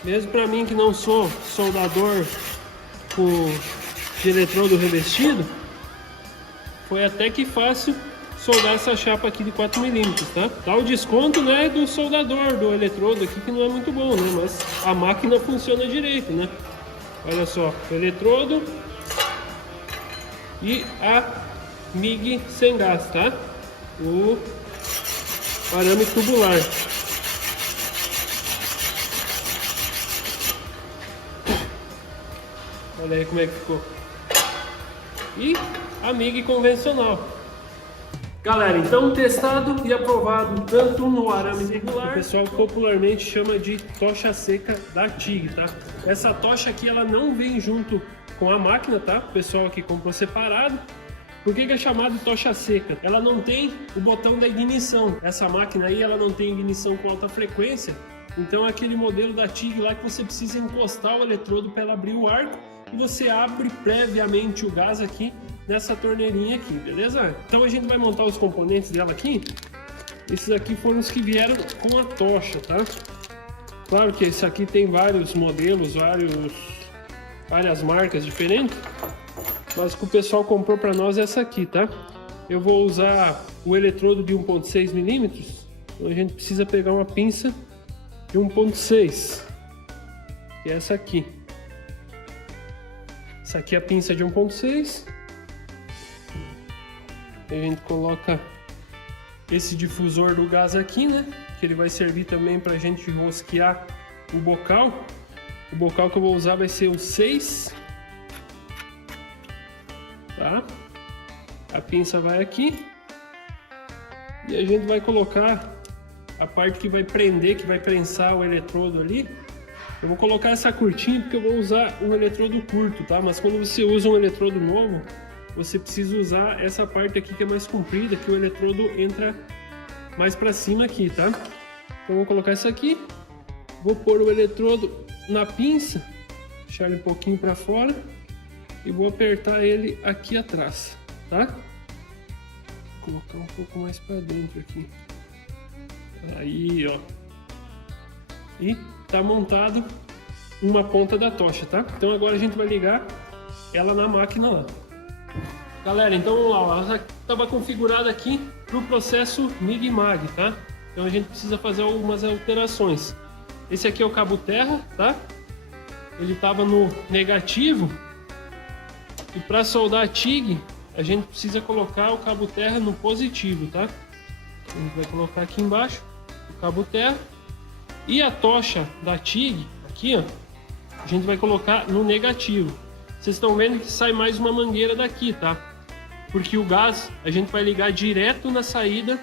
Mesmo para mim que não sou soldador de eletrodo revestido, foi até que fácil soldar essa chapa aqui de 4 mm, tá? Dá o desconto, né, do soldador do eletrodo aqui, que não é muito bom, né? Mas a máquina funciona direito, né? Olha só, o eletrodo e a MIG sem gás, tá? O arame tubular. Olha aí como é que ficou. E a MIG convencional. Galera, então testado e aprovado tanto no arame regular, o pessoal popularmente chama de tocha seca da TIG, tá? Essa tocha aqui ela não vem junto com a máquina, tá? O pessoal aqui comprou separado. Por que é chamado de tocha seca? Ela não tem o botão da ignição. Essa máquina aí ela não tem ignição com alta frequência. Então é aquele modelo da TIG lá que você precisa encostar o eletrodo para ela abrir o arco e você abre previamente o gás aqui nessa torneirinha aqui, beleza? Então a gente vai montar os componentes dela aqui. Esses aqui foram os que vieram com a tocha, tá? Claro que esse aqui tem vários modelos, várias marcas diferentes, mas o que o pessoal comprou para nós é essa aqui, tá? Eu vou usar o eletrodo de 1.6 milímetros, então a gente precisa pegar uma pinça de 1.6, que é essa aqui. Essa aqui é a pinça de 1.6. A gente coloca esse difusor do gás aqui, né? Que ele vai servir também para a gente rosquear o bocal. O bocal que eu vou usar vai ser o 6. Tá? A pinça vai aqui. E a gente vai colocar a parte que vai prender, que vai prensar o eletrodo ali. Eu vou colocar essa curtinha porque eu vou usar um eletrodo curto, tá? Mas quando você usa um eletrodo novo, você precisa usar essa parte aqui que é mais comprida, que o eletrodo entra mais para cima aqui, tá? Então eu vou colocar isso aqui, vou pôr o eletrodo na pinça, deixar ele um pouquinho para fora e vou apertar ele aqui atrás, tá? Vou colocar um pouco mais para dentro aqui. Aí, ó. E tá montado uma ponta da tocha, tá? Então agora a gente vai ligar ela na máquina lá. Galera, então vamos lá, ela já estava configurada aqui para o processo MIG-MAG, tá? Então a gente precisa fazer algumas alterações. Esse aqui é o cabo terra, tá? Ele estava no negativo e para soldar a TIG a gente precisa colocar o cabo terra no positivo, tá? A gente vai colocar aqui embaixo o cabo terra e a tocha da TIG aqui, ó, a gente vai colocar no negativo. Vocês estão vendo que sai mais uma mangueira daqui, tá? Porque o gás a gente vai ligar direto na saída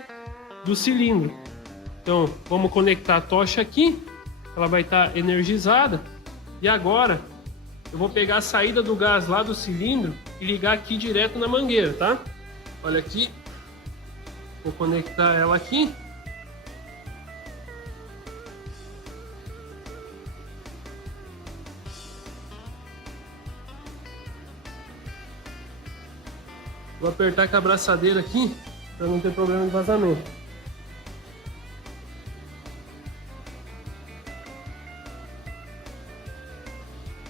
do cilindro. Então vamos conectar a tocha aqui, ela vai estar energizada. E agora eu vou pegar a saída do gás lá do cilindro e ligar aqui direto na mangueira, tá? Olha aqui, vou conectar ela aqui. Vou apertar com a abraçadeira aqui para não ter problema de vazamento.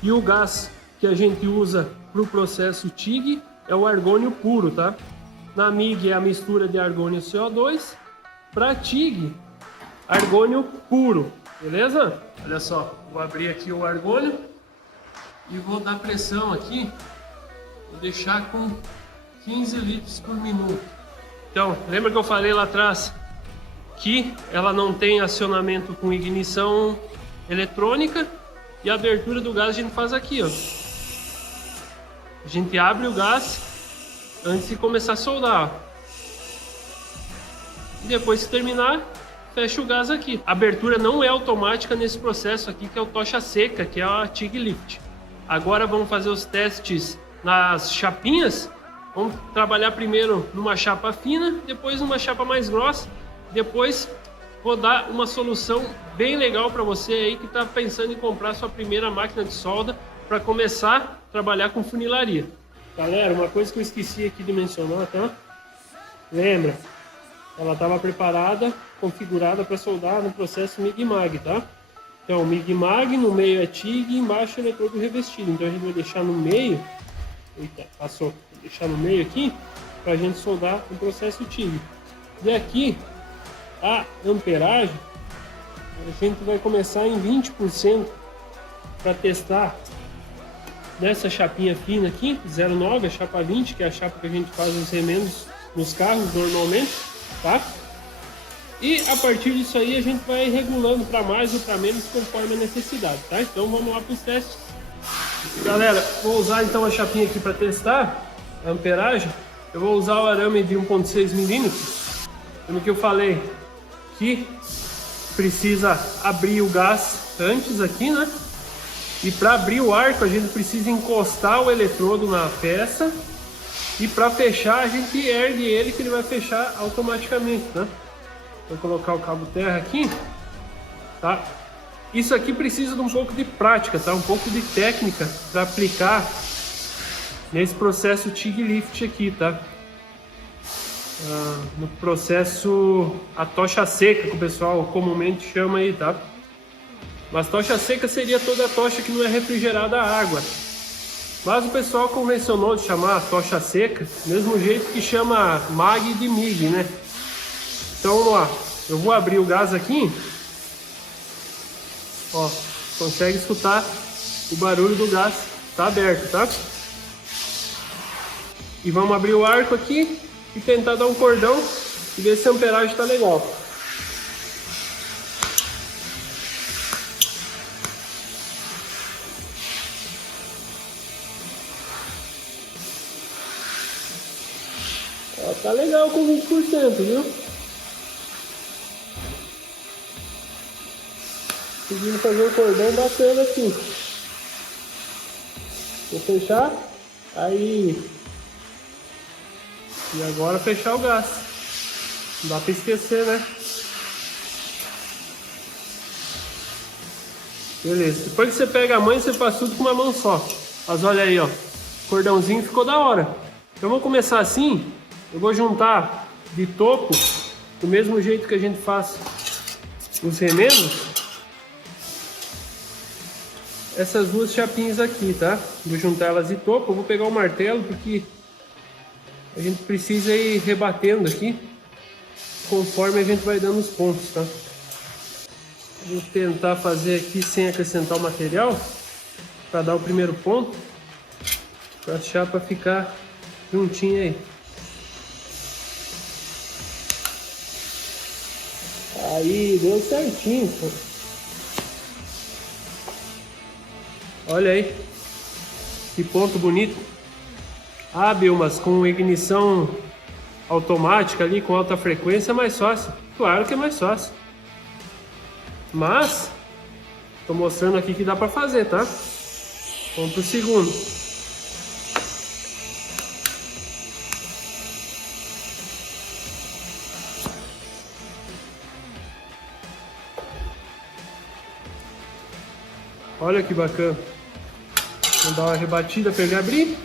E o gás que a gente usa para o processo TIG é o argônio puro, tá? Na MIG é a mistura de argônio e CO2. Para TIG, argônio puro, beleza? Olha só, vou abrir aqui o argônio e vou dar pressão aqui. Vou deixar com 15 litros por minuto. Então, lembra que eu falei lá atrás que ela não tem acionamento com ignição eletrônica e a abertura do gás a gente faz aqui, ó. A gente abre o gás antes de começar a soldar, ó. E depois que terminar, fecha o gás aqui. A abertura não é automática nesse processo aqui, que é o tocha seca, que é a TIG Lift. Agora vamos fazer os testes nas chapinhas. Vamos trabalhar primeiro numa chapa fina, depois numa chapa mais grossa. Depois vou dar uma solução bem legal para você aí que está pensando em comprar sua primeira máquina de solda para começar a trabalhar com funilaria. Galera, uma coisa que eu esqueci aqui de mencionar, tá? Lembra? Ela estava preparada, configurada para soldar no processo MIG-MAG, tá? Então, MIG-MAG, no meio é TIG e embaixo é eletrodo revestido. Então a gente vai deixar no meio. Eita, passou. Vou deixar no meio aqui para a gente soldar o processo TIG. E aqui, a amperagem, a gente vai começar em 20% para testar nessa chapinha fina aqui, 09, a chapa 20, que é a chapa que a gente faz os remendos nos carros normalmente, tá? E a partir disso aí a gente vai regulando para mais ou para menos conforme a necessidade, tá? Então vamos lá para os testes. Galera, vou usar então a chapinha aqui para testar a amperagem. Eu vou usar o arame de 1.6 milímetros. Como que eu falei que precisa abrir o gás antes aqui, né? E para abrir o arco a gente precisa encostar o eletrodo na peça. E para fechar a gente ergue ele, que ele vai fechar automaticamente, né? Vou colocar o cabo terra aqui, tá? Isso aqui precisa de um pouco de prática, tá? Um pouco de técnica para aplicar nesse processo TIG Lift aqui, tá? No processo a tocha seca, que o pessoal comumente chama aí, tá? Mas tocha seca seria toda a tocha que não é refrigerada a água. Mas o pessoal convencionou de chamar a tocha seca, mesmo jeito que chama MAG de MIG, né? Então vamos lá, eu vou abrir o gás aqui. Ó, consegue escutar o barulho do gás, tá aberto, tá? E vamos abrir o arco aqui e tentar dar um cordão e ver se a amperagem tá legal. Ó, tá legal com 20%, viu? Conseguimos fazer um cordão bacana aqui. Vou fechar. Aí. E agora fechar o gás. Não dá para esquecer, né? Beleza. Depois que você pega a mãe, você faz tudo com uma mão só. Mas olha aí, ó. O cordãozinho ficou da hora. Então vou começar assim. Eu vou juntar de topo, do mesmo jeito que a gente faz os remendos, essas duas chapinhas aqui, tá? Vou juntar elas de topo. Eu vou pegar o martelo porque a gente precisa ir rebatendo aqui conforme a gente vai dando os pontos, tá? Vou tentar fazer aqui sem acrescentar o material para dar o primeiro ponto, para a chapa ficar juntinha aí. Aí, deu certinho, pô. Olha aí, que ponto bonito. Hábil, mas com ignição automática ali, com alta frequência é mais fácil. Claro que é mais fácil. Mas, tô mostrando aqui que dá pra fazer, tá? Vamos pro segundo. Olha que bacana. Vamos dar uma rebatida para ele abrir.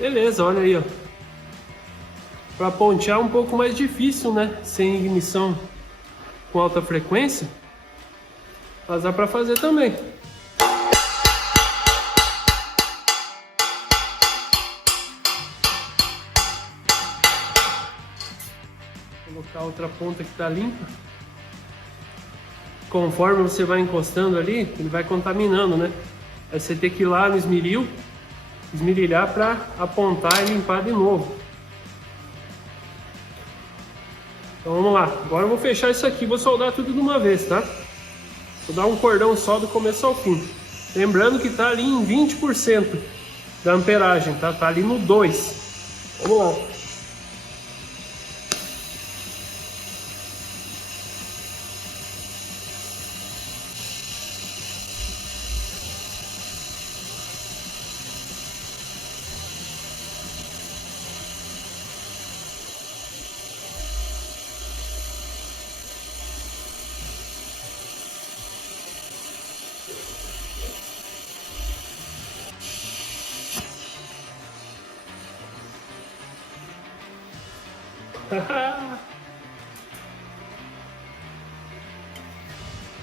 Beleza, olha aí, ó. Para pontear é um pouco mais difícil, né? Sem ignição com alta frequência. Mas dá para fazer também. Vou colocar outra ponta que tá limpa. Conforme você vai encostando ali, ele vai contaminando, né? Aí você tem que ir lá no esmeril, esmerilhar para apontar e limpar de novo. Então vamos lá, agora eu vou fechar isso aqui, vou soldar tudo de uma vez, tá? Vou dar um cordão só do começo ao fim. Lembrando que tá ali em 20% da amperagem, tá? Tá ali no 2. Vamos lá.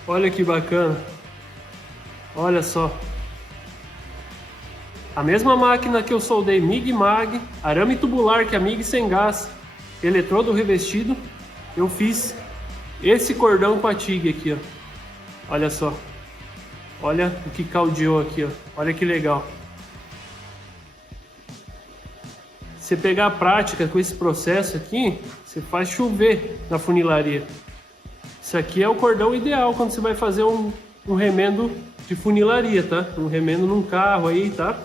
Olha que bacana. Olha só. A mesma máquina que eu soldei MIG Mag, arame tubular que é MIG sem gás, eletrodo revestido, eu fiz esse cordão com a TIG aqui, ó. Olha só. Olha o que caldeou aqui, ó. Olha que legal. Você pegar a prática com esse processo aqui, você faz chover na funilaria. Isso aqui é o cordão ideal quando você vai fazer um remendo de funilaria, tá? Um remendo num carro aí, tá?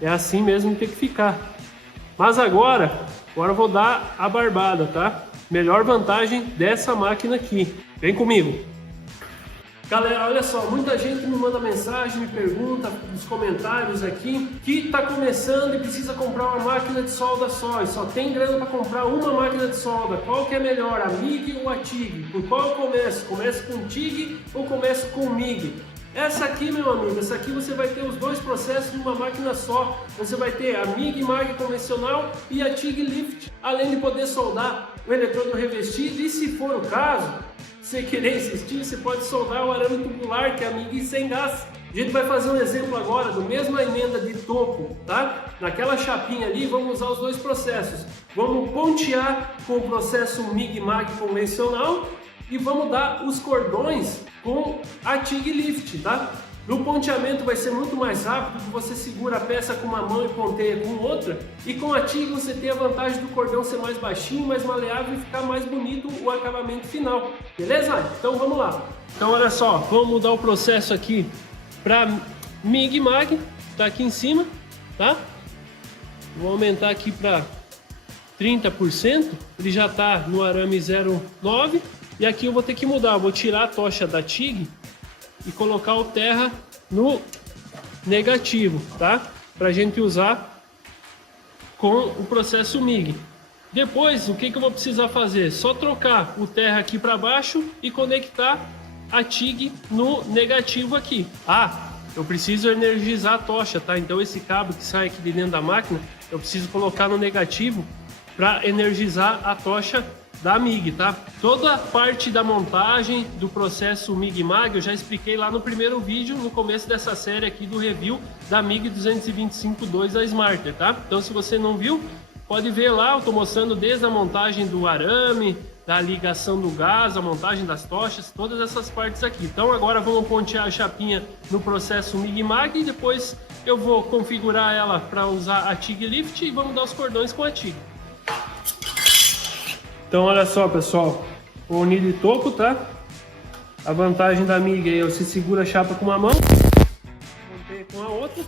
É assim mesmo que tem que ficar. Mas agora eu vou dar a barbada, tá? Melhor vantagem dessa máquina aqui. Vem comigo. Galera, olha só, muita gente me manda mensagem, me pergunta nos comentários aqui que está começando e precisa comprar uma máquina de solda só, e só tem grana para comprar uma máquina de solda. Qual que é melhor, a MIG ou a TIG? Por qual eu começo? Começo com TIG ou começo com MIG? Essa aqui, meu amigo, essa aqui você vai ter os dois processos numa máquina só. Você vai ter a MIG Mag convencional e a TIG Lift, além de poder soldar o eletrodo revestido, e se for o caso, se você querer insistir, você pode soldar o arame tubular, que é a MIG sem gás. A gente vai fazer um exemplo agora do mesma emenda de topo, tá? Naquela chapinha ali, vamos usar os dois processos. Vamos pontear com o processo MIG Mag convencional e vamos dar os cordões com a TIG Lift, tá? No ponteamento vai ser muito mais rápido, porque você segura a peça com uma mão e ponteia com outra, e com a TIG você tem a vantagem do cordão ser mais baixinho, mais maleável e ficar mais bonito o acabamento final, beleza? Então vamos lá. Então olha só, vamos mudar o processo aqui para MIG Mag, tá aqui em cima, tá? Vou aumentar aqui para 30%, ele já tá no arame 0,9, e aqui eu vou ter que mudar, eu vou tirar a tocha da TIG e colocar o terra no negativo, tá? Pra gente usar com o processo MIG. Depois, o que eu vou precisar fazer? Só trocar o terra aqui para baixo e conectar a TIG no negativo aqui. Ah, eu preciso energizar a tocha, tá? Então esse cabo que sai aqui de dentro da máquina, eu preciso colocar no negativo para energizar a tocha da MIG, tá? Toda a parte da montagem do processo MIG Mag eu já expliquei lá no primeiro vídeo, no começo dessa série aqui do review da MIG 225-2 da Smarter, tá? Então se você não viu, pode ver lá, eu tô mostrando desde a montagem do arame, da ligação do gás, a montagem das tochas, todas essas partes aqui. Então agora vamos pontear a chapinha no processo MIG Mag e depois eu vou configurar ela para usar a TIG Lift e vamos dar os cordões com a TIG. Então olha só, pessoal, o unir de topo, tá? A vantagem da MIG é você segura a chapa com uma mão, ponteia com a outra.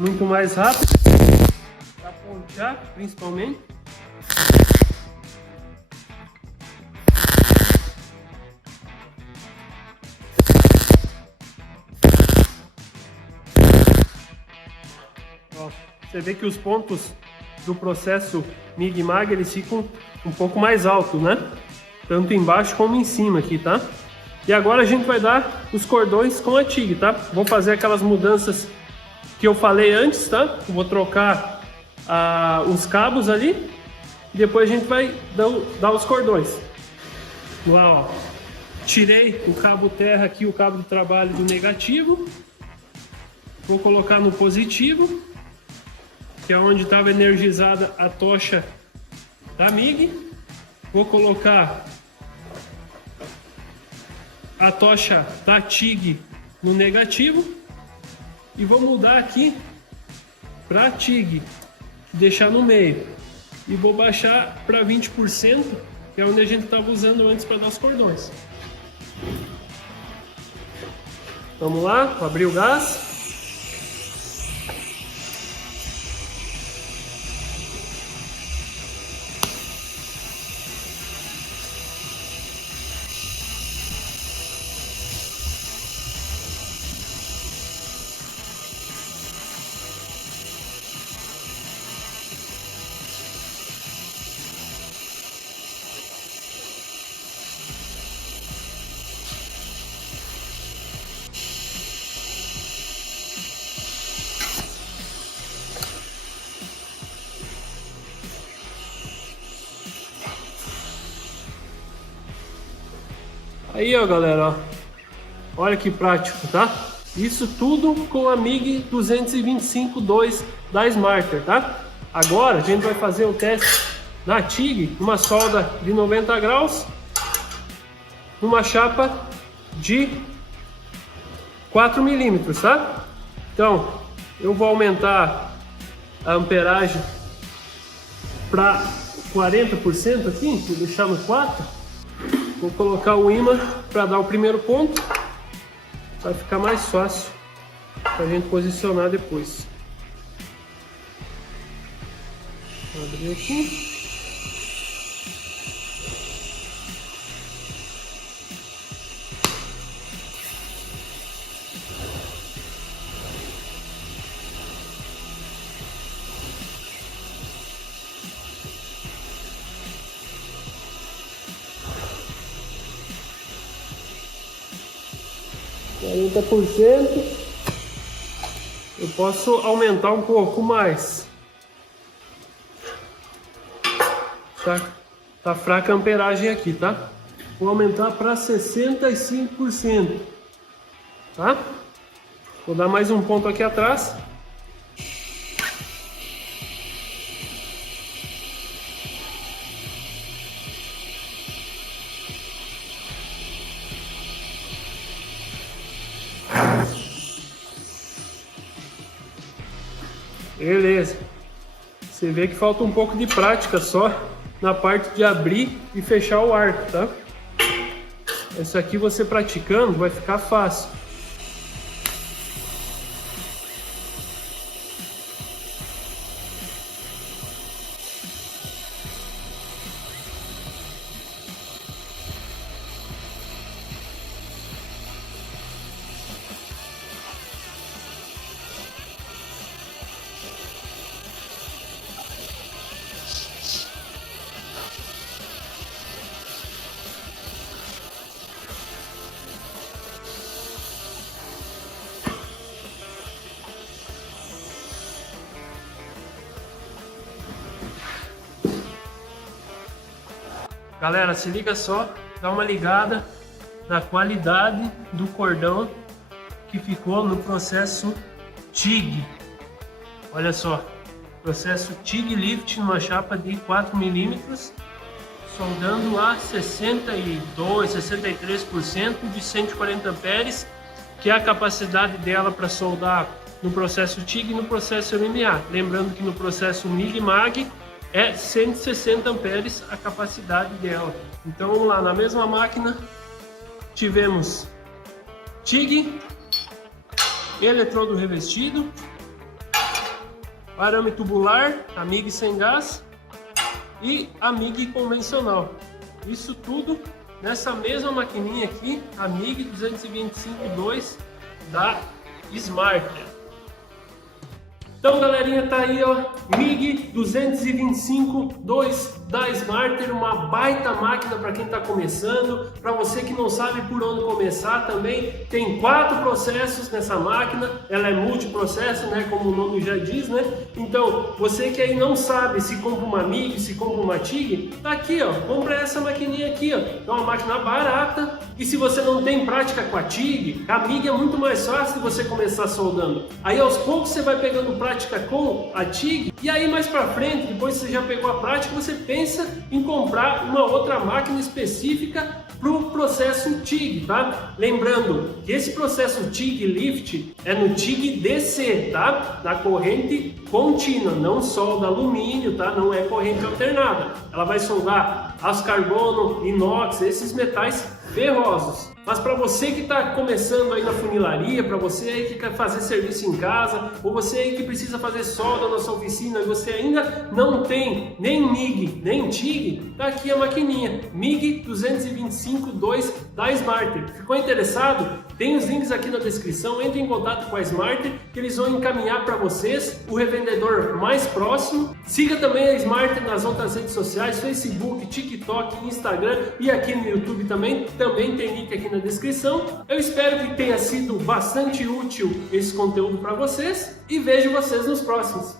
Muito mais rápido, para pontear principalmente. Você vê que os pontos do processo MIG Mag eles ficam um pouco mais altos, né? Tanto embaixo como em cima aqui, tá? E agora a gente vai dar os cordões com a TIG, tá? Vou fazer aquelas mudanças que eu falei antes, tá? Vou trocar os cabos ali e depois a gente vai dar os cordões. Lá, ó. Tirei o cabo terra aqui, o cabo de trabalho do negativo. Vou colocar no positivo, que é onde estava energizada a tocha da MIG. Vou colocar a tocha da TIG no negativo e vou mudar aqui para a TIG, deixar no meio, e vou baixar para 20%, que é onde a gente estava usando antes para dar os cordões. Vamos lá, abrir o gás. Aí, ó, galera, ó. Olha que prático, tá? Isso tudo com a MIG 225-2 da Smarter, tá? Agora a gente vai fazer o teste na TIG, uma solda de 90 graus, numa chapa de 4 milímetros, tá? Então, eu vou aumentar a amperagem para 40% aqui, vou deixar no 4. Vou colocar o ímã para dar o primeiro ponto. Vai ficar mais fácil para a gente posicionar depois. Vou abrir aqui. Eu posso aumentar um pouco mais. Tá fraca a amperagem aqui, tá? Vou aumentar para 65%, tá? Vou dar mais um ponto aqui atrás. Beleza. Você vê que falta um pouco de prática só na parte de abrir e fechar o arco, tá? Isso aqui você praticando vai ficar fácil. Galera, se liga só, dá uma ligada na qualidade do cordão que ficou no processo TIG. Olha só, processo TIG Lift numa chapa de 4 milímetros, soldando a 62, 63% de 140 amperes, que é a capacidade dela para soldar no processo TIG e no processo MMA. Lembrando que no processo MIG-MAG é 160 amperes a capacidade dela. Então vamos lá, na mesma máquina tivemos TIG, eletrodo revestido, arame tubular, a MIG sem gás e a MIG convencional. Isso tudo nessa mesma maquininha aqui, a MIG 225-2 da Smarter. Então, galerinha, tá aí, ó, MIG 225-2 da Smarter, uma baita máquina para quem está começando. Para você que não sabe por onde começar também, tem 4 processos nessa máquina, ela é multiprocesso, né, como o nome já diz, né? Então, você que aí não sabe se compra uma MIG, se compra uma TIG, tá aqui, ó, compra essa maquininha aqui, ó. É uma máquina barata, e se você não tem prática com a TIG, a MIG é muito mais fácil de você começar soldando. Aí aos poucos você vai pegando prática com a TIG, e aí mais para frente, depois que você já pegou a prática, você pensa em comprar uma outra máquina específica para o processo TIG, tá? Lembrando que esse processo TIG Lift é no TIG DC, tá? Na corrente contínua, não solda alumínio, tá? Não é corrente alternada. Ela vai soldar aço carbono, inox, esses metais ferrosos. Mas para você que está começando aí na funilaria, para você aí que quer fazer serviço em casa, ou você aí que precisa fazer solda na sua oficina e você ainda não tem nem MIG, nem TIG, tá aqui a maquininha, MIG 225-2 da Smarter. Ficou interessado? Tem os links aqui na descrição, entre em contato com a Smarter que eles vão encaminhar para vocês o revendedor mais próximo. Siga também a Smarter nas outras redes sociais, Facebook, TikTok, Instagram e aqui no YouTube também tem link aqui na descrição. Eu espero que tenha sido bastante útil esse conteúdo para vocês e vejo vocês nos próximos.